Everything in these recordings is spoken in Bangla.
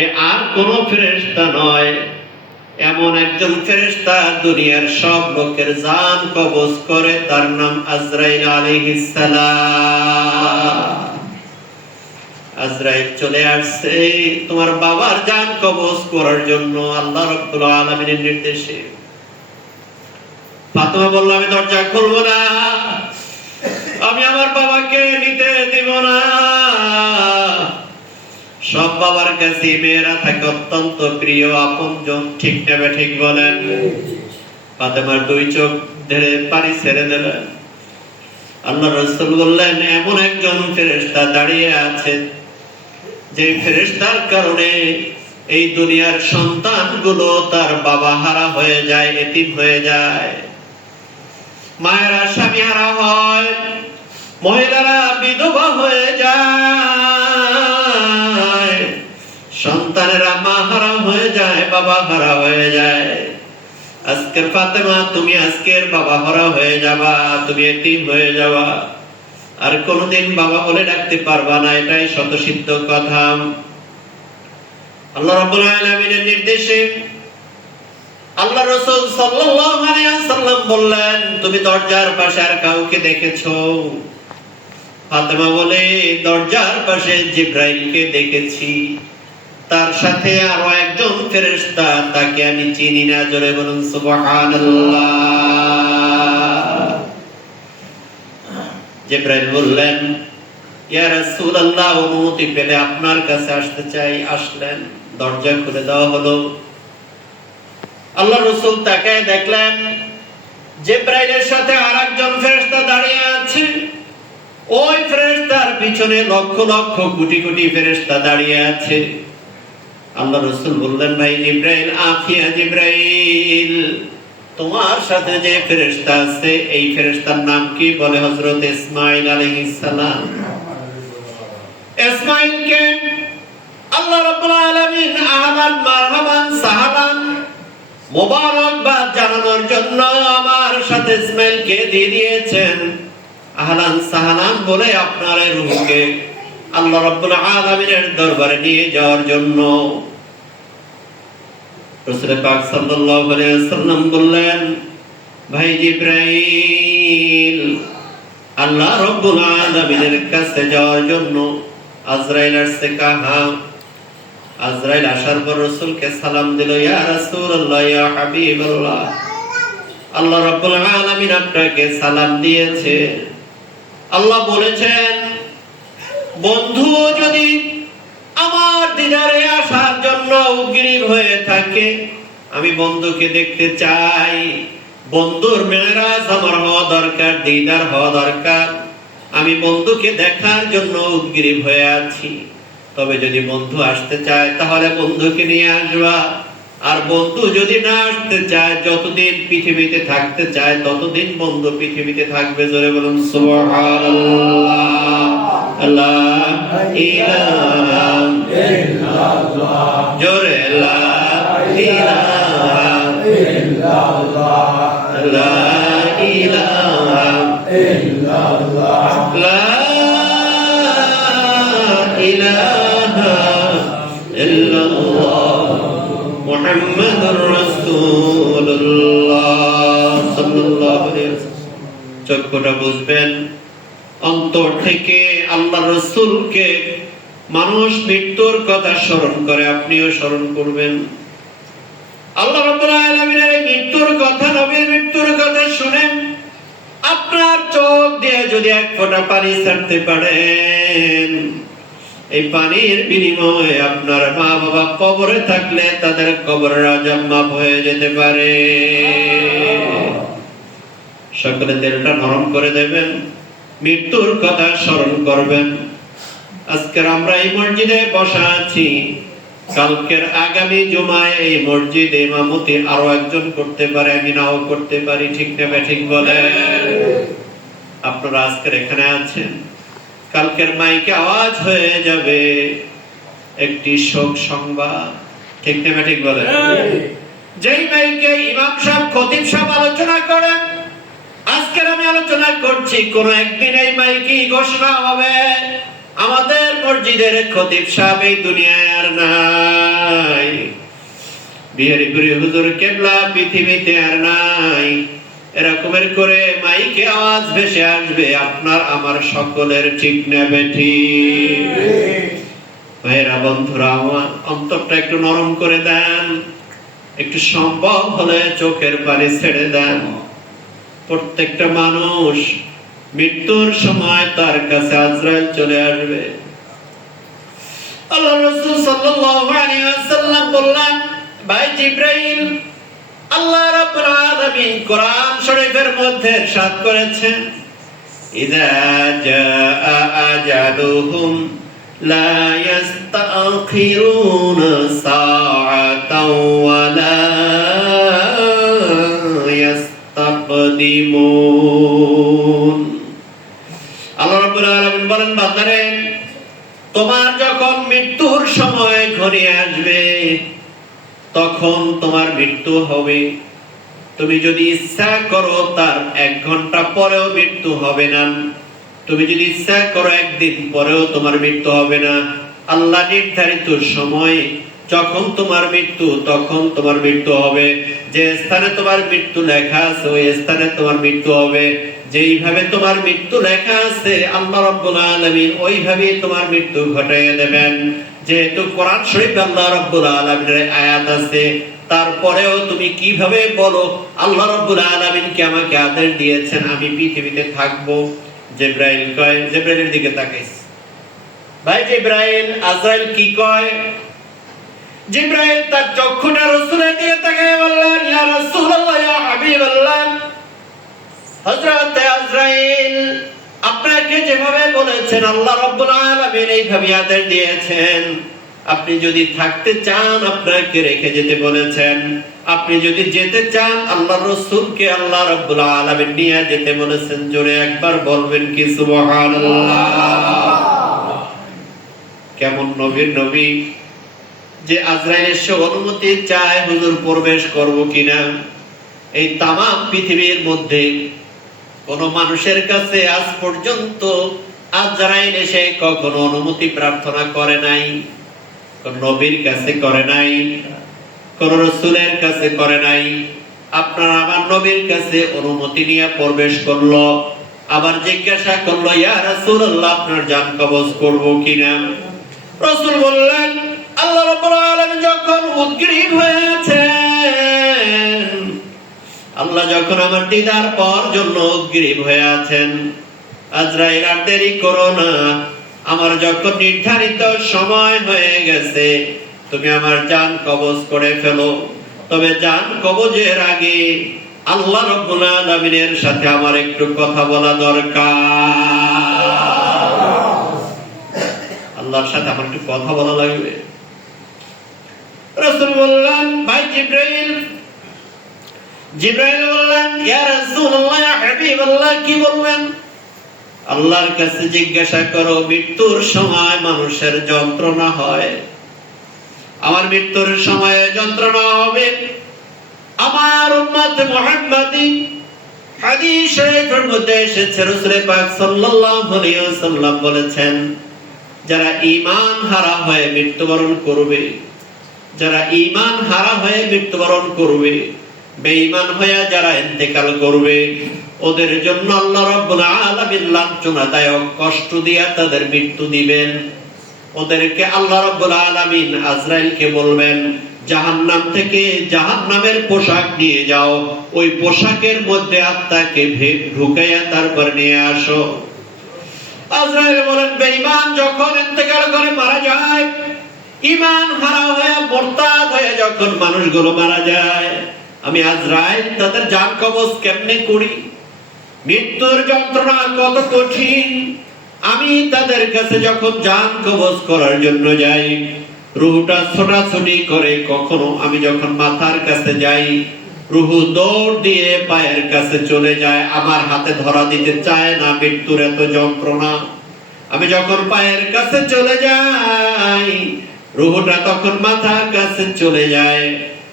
এ আর কোন ফেরেশতা নয়, এমন একজন ফেরেশতা দুনিয়ার সব লোকের জান কবজ করে, তার নাম আজরাইল আলাইহিস সালাম। আজরাইল চলে আসছে তোমার বাবার জান কবজ করার জন্য আল্লাহ রাব্বুল আলামিনের নির্দেশে। ফাতেমা বলল, আমি দরজা খুলবো না, আমি আমার বাবাকে নিতে দেব না। সব বাবার কাছে মেয়েরা থাকে অত্যন্ত প্রিয় আপনজন, ঠিক না ঠিক বলেন? ফাতেমার দুই চোখ ধরে পানি ছেড়ে দিলেন। আল্লাহ রাসূল বললেন, এমন একজন ফেরেশতা দাঁড়িয়ে আছে যে ফেরেশতার কারণে এই দুনিয়ার সন্তানগুলো তার বাবা হারা হয়ে যায়, এতিম হয়ে যায়, মায়েরা স্বামী হারা হয়, মহিলারা বিধবা হয়ে যায়, সন্তানেরা মা হারা হয়ে যায়, বাবা হারা হয়ে যায়। আজকের ফাতেমা, তুমি আজকের বাবা হারা হয়ে যাবা, তুমি এতিম হয়ে যাবা, আর কোনদিন বাবা বলে ডাকতে পারবা না, এটাই শতসিদ্ধ কথা। আল্লাহ রাব্বুল আলামিনের নির্দেশে আল্লাহ রাসূল সাল্লাল্লাহু আলাইহি ওয়াসাল্লাম বললেন, তুমি দরজার পাশে আর কাউকে দেখেছো? ফাতেমা বলে, দরজার পাশে জিবরাইলকে দেখেছি, তার সাথে আরো একজন ফেরেশতা, তাকে আমি চিনি না। জোরে বলুন সুবহানাল্লাহ। জিবরাইল বললেন, ইয়া রাসূলুল্লাহ, অনুমতি পেলে আপনার কাছে আসতে চাই। আসলেন, দরজা খুলে দেওয়া হলো। আল্লাহ রাসূল তাকায় দেখলেন জিবরাইলের সাথে আরেকজন ফেরেশতা দাঁড়িয়ে আছে। ওই ফেরেশতার পিছনে লক্ষ লক্ষ কোটি কোটি ফেরেশতা দাঁড়িয়ে আছে। আল্লাহ রাসূল বললেন, ভাই জিবরাইল, আফিয়া জিবরাইল, তোমার সাথে যে ফেরেশতা আছে এই ফেরেশতার নাম কি? বলে, হযরত ইসমাঈল আলাইহিস সালাম। ইসমাঈলকে আল্লাহ রাব্বুল আলামিন আহলান মারহাবান সাহালান মোবারকবাদ জানানোর জন্য আমার সাথে ইসমাঈলকে দিয়ে দিয়েছেন। আহলান সাহালান বলে আপনার রূহকে আল্লাহ রাব্বুল আলামিনের দরবারে নিয়ে যাওয়ার জন্য। রাসূল পাক সাল্লাল্লাহু আলাইহি ওয়াসাল্লাম বললেন, ভাই জিবরাইল, আল্লাহ রাব্বুল আলামিনের কাছে যাওয়ার জন্য আজরাইল আসছে। কাহা? আজরাইল আসার পর রাসূলকে সালাম দিল, ইয়া রাসূলুল্লাহ, ইয়া হাবিবাল্লাহ, আল্লাহ রাব্বুল আলামিন আপনাকে সালাম দিয়েছে। আল্লাহ বলেছেন, বন্ধু যদি আমার দিদারে আসার জন্য উদগ্রীব হয়ে থাকে, আমি বন্ধুকে দেখতে চাই, বন্ধুর মেরাজ আমার হওয়া দরকার, দিদার হওয়া দরকার, আমি বন্ধুকে দেখার জন্য উদগ্রীব হয়ে আছি। তবে যদি বন্ধু আসতে চায় তাহলে বন্ধুকে নিয়ে আসবা, আর বন্ধু যদি না আসতে চায়, যতদিন পৃথিবীতে থাকতে চায় ততদিন বন্ধু পৃথিবীতে থাকবে। জোরে বলুন সুবহানাল্লাহ। লা ইলাহা ইল্লাল্লাহ। জোরে লা ইলাহা ইল্লাল্লাহ। লা ইলাহা ইল্লাল্লাহ। লা ইলাহা ইল্লাল্লাহ মুহাম্মাদুর রাসূলুল্লাহ সাল্লাল্লাহু আলাইহি ওয়াসাল্লাম। চক্ষুটা বুঝবেন, অন্তর থেকে আল্লাহ রাসূলকে মানুষ মৃত্যুর কথা স্মরণ করে, আপনিও স্মরণ করবেন। আল্লাহ রাব্বুল আলামিনের মৃত্যুর কথা, নবীর মৃত্যুর কথা শুনেন, আপনার চোখ দিয়ে যদি এক ফোঁটা পানি ছাড়তে পারেন, এই পানির বিনিময়ে আপনার মা বাবা কবরে থাকলে তাদের কবরের আযাব মাফ হয়ে যেতে পারে। সকলে দিলটা নরম করে দেবেন, মৃত্যুর কথা স্মরণ করবেন। আজকের আমরা এই মসজিদে বসা আছি, কালকের আগামী জুমায় এই মসজিদে ইমামতি আরো একজন করতে পারে, আমি নাও করতে পারি, ঠিক না ঠিক বলে? আপনারা আজকের এখানে আছেন, কালকের মাইকে আওয়াজ হয়ে যাবে একটি শোক সংবাদ, ঠিক না ঠিক বলে? যেই মাইকে ইমাম সাহেব, খতিব সাহেব আলোচনা করেন, আজকের আমি আলোচনা করছি, কোন একদিন এই মাইকে ঘোষণা হবে আমাদের মসজিদের খতিব সাহেব এই দুনিয়ায় আর নাই। বিহারীপুরি হুজুর কেবলা পৃথিবীতে আর নাই। এরকমের করে মাইকে আওয়াজ ভেসে আসবে আপনার আমার সকলের, ঠিক না বেঠিক? ভাইরা বন্ধুরা আমার, অন্তরটা একটু নরম করে দেন, একটু সম্ভব হলে চোখের পানি ছেড়ে দেন। প্রত্যেকটা মানুষ মৃত্যুর সময় তার কাছে আজরাইল চলে আসবে। আল্লাহ রাসূল সাল্লাল্লাহু আলাইহি ওয়াসাল্লাম বললেন, ভাই জিবরাইল, আল্লাহ রাব্বুল আলামিন কোরআন শরীফের মধ্যে ইরশাদ করেছেন, ইযা জাআ আজালুহুম লা ইস্তাখিরুনা সাআতাও ওয়া লা ইস্তাকদিমুন। আল্লাহ রাব্বুল আলামিন বলেন, বান্দারে, তোমার যখন মৃত্যুর সময় ঘনিয়ে আসবে তখন তোমার মৃত্যু হবে। তুমি যদি ইচ্ছা করো তার 1 ঘন্টা পরেও মৃত্যু হবে না, তুমি যদি ইচ্ছা করো 1 দিন পরেও তোমার মৃত্যু হবে না। আল্লাহ নির্ধারিত সময় যখন তোমার মৃত্যু, তখন তোমার মৃত্যু হবে। যে স্থানে তোমার মৃত্যু লেখা আছে ওই স্থানে তোমার মৃত্যু হবে। যেইভাবে তোমার মৃত্যু লেখা আছে আল্লাহ রাব্বুল আলামিন ওইভাবেই তোমার মৃত্যু ঘটাইয়া দেবেন। যেহেতু কোরআন শরীফে আল্লাহ রাব্বুল আলামিনের আয়াত আছে, তারপরেও তুমি কিভাবে বলো আল্লাহ রাব্বুল আলামিন কি আমাকে আদেশ দিয়েছেন আমি পৃথিবীতে থাকবো? জিবরাইল কয়, জিবরাইলের দিকে তাকাইছে, ভাই জিবরাইল, আজরাইল কি কয়? জিবরাইল তার চক্ষুটা রাসূলের দিকে তাকিয়ে বললেন, ইয়া রাসূলুল্লাহ, ইয়া হাবিবাল্লাহ, হযরত আজরাইল, আপনাকে যেভাবে বলেছেন আল্লাহ রাব্বুল আলামিন এইভাবে আদেশ দিয়েছেন। আপনি যদি থাকতে চান আপনাকে রেখে যেতে বলেছেন, আপনি যদি যেতে চান আল্লাহর রাসূলকে আল্লাহ রাব্বুল আলামিন নিয়ে যেতে বলেছেন। জোরে একবার বলবেন কি সুবহানাল্লাহ? কেমন নবীর নবী যে আজরাইল এসে অনুমতি চায় হুজুর প্রবেশ করব কিনা। এই তামাম পৃথিবীর মধ্যে কোন মানুষের কাছে আজ পর্যন্ত আজরাইল এসে কখনো অনুমতি প্রার্থনা করে নাই। কোন নবীর কাছে করে নাই, কোন রাসূলের কাছে করে নাই। আপনার আমার নবীর কাছে অনুমতি নিয়ে প্রবেশ করলো, আবার জিজ্ঞাসা করলো, ইয়া রাসূলুল্লাহ, আপনার জান কবজ করব কিনা? রাসূল বললেন, আল্লাহ রাব্বুল আলামিন যখন উদ্গ্রীব হয়েছেন, আল্লাহ যখন আমার দিদার পাওয়ার জন্য উদ্গ্রীব হয়ে আছেন, আজরাইল আর দেরি করো না, আমার যখন নির্ধারিত সময় হয়ে গেছে তুমি আমার জান কবজ করে ফেলো। তবে জান কবজের আগে আল্লাহ রাব্বুল আলামিনের সাথে আমার একটু কথা বলা দরকার। আল্লাহর সাথে আমার একটু কথা বলা লাগবে। রাসূল বললেন, ভাই জিবরাইল, জিবরাইল বললেন, ইয়া রাসূলুল্লাহ, ইয়া হাবিবাল্লাহ, কি বলবেন? আল্লাহর কাছে জিজ্ঞাসা করো, মৃত্যুর সময় মানুষের যন্ত্রণা হয়, আমার মৃত্যুর সময়ে যন্ত্রণা হবে। আমার উম্মত মুহাম্মাদি হাদিস শরীফের মধ্যে এসেছে, রাসূল পাক সাল্লাল্লাহু আলাইহি ওয়াসাল্লাম বলেছেন, যারা ঈমান হারা হয়ে মৃত্যুবরণ করবে, যারা ঈমান হারা হয়ে মৃত্যুবরণ করবে, বেঈমান হয়ে যারা ইন্তেকাল করবে, ওদের জন্য আল্লাহ রাব্বুল আলামিন লাঞ্ছনাদায়ক কষ্ট দিয়া তাদের মৃত্যু দিবেন। ওদেরকে আল্লাহ রাব্বুল আলামিন আজরাইলকে বলবেন, জাহান্নাম থেকে জাহান্নামের পোশাক নিয়ে যাও, ওই পোশাকের মধ্যে আত্মাকে ঢুকাইয়া তারপর নিয়ে আসো। আজরাইল বলেন, বেঈমান যখন ইন্তেকাল করে মারা যায়, ঈমান হারা হয়ে মুরতাদ হয়ে যখন মানুষগুলো মারা যায়, আমি আজরাইল তাদের জান কবজ কেমনে করি? মৃত্যুর যন্ত্রণা কত কঠিন। আমি তাদের কাছে যখন জান কবজ করার জন্য যাই, রূহটা ছোটাছুটি করে, কখনো আমি যখন মাথার কাছে যাই, রূহ দৌড় দিয়ে পায়ের কাছে চলে যায়, আমার হাতে ধরা দিতে চায় না, মৃত্যুর এত যন্ত্রণা। আমি যখন পায়ের কাছে চলে যাই, রূহটা তখন মাথার কাছে চলে যায়।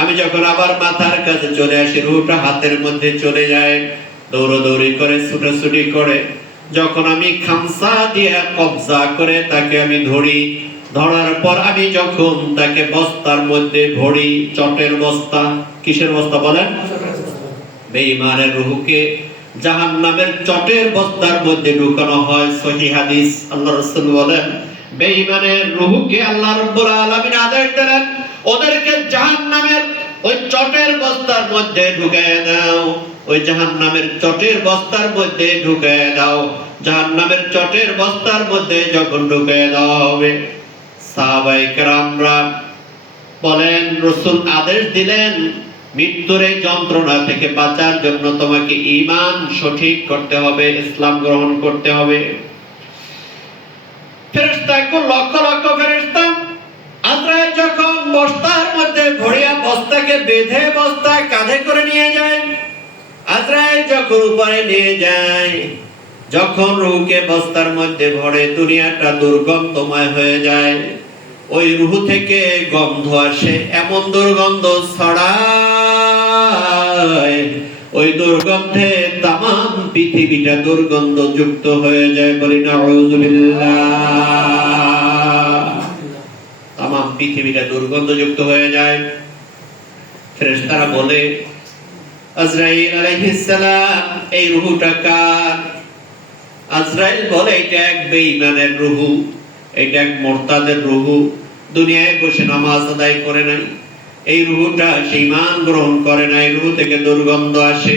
আমি যখন আবার মাথার কাছে চলে আসি, রূহটা হাতের মধ্যে চলে যায়। দৌড়াদৌড়ি করে, ছুটাছুটি করে, যখন আমি খামসা দিয়ে কবজা করে তাকে আমি ধরি, ধরার পর আমি যখন তাকে বস্তার মধ্যে ভরি, চটের বস্তা, কিসের বস্তা বলেন? বেঈমানের রূহকে জাহান্নামের চটের বস্তার মধ্যে ঢুকানো হয়। সহিহ হাদিস। আল্লাহ রাসূল বলেন, বেঈমানের রূহকে আল্লাহ রাব্বুল আলামিন আদেশ দিলেন, ওদেরকে জাহান্নামের ওই চটের বস্তার মধ্যে ঢুকায় দাও, ওই জাহান্নামের চটের বস্তার মধ্যে ঢুকায় দাও। জাহান্নামের চটের বস্তার মধ্যে যখন ঢুকায় দেওয়া হবে, সাহাবায়ে কেরামরা বলেন, রাসূল আদেশ দিলেন, মৃত্যুর এই যন্ত্রণা থেকে বাঁচার জন্য তোমাকে ঈমান সঠিক করতে হবে, ইসলাম গ্রহণ করতে হবে। ফেরেশতা, লক্ষ লক্ষ ফেরেশতা আজরাইল যখন বস্তার মধ্যে ভরিয়া বস্তাকে বেঁধে বস্তা কাঁধে করে নিয়ে যায়, আজরাইল যখন উপরে নিয়ে যায়, যখন রূহকে বস্তার মধ্যে ভরে দুনিয়াটা দুর্গন্ধময় হয়ে যায়। ওই রূহ থেকে গন্ধ আসে, এমন দুর্গন্ধ ছড়ায়, ওই দুর্গন্ধে তামাম পৃথিবীটা দুর্গন্ধ যুক্ত হয়ে যায়। বলি নাউযুবিল্লাহ। তামাম পৃথিবীটা দুর্গন্ধ যুক্ত হয়ে যায়। ফেরেশতারা বলে, আজরাইল আলাইহিস সালাম, এই রূহটা কার? আজরাইল বলে, এটা এক বেঈমানের রূহ, এটা এক মুরতাদের রূহ, দুনিয়ায় বসে নামাজ আদায় করে নাই, এই রূহটা সে ঈমান গ্রহণ করে নাই, রূহ থেকে দুর্গন্ধ আসে।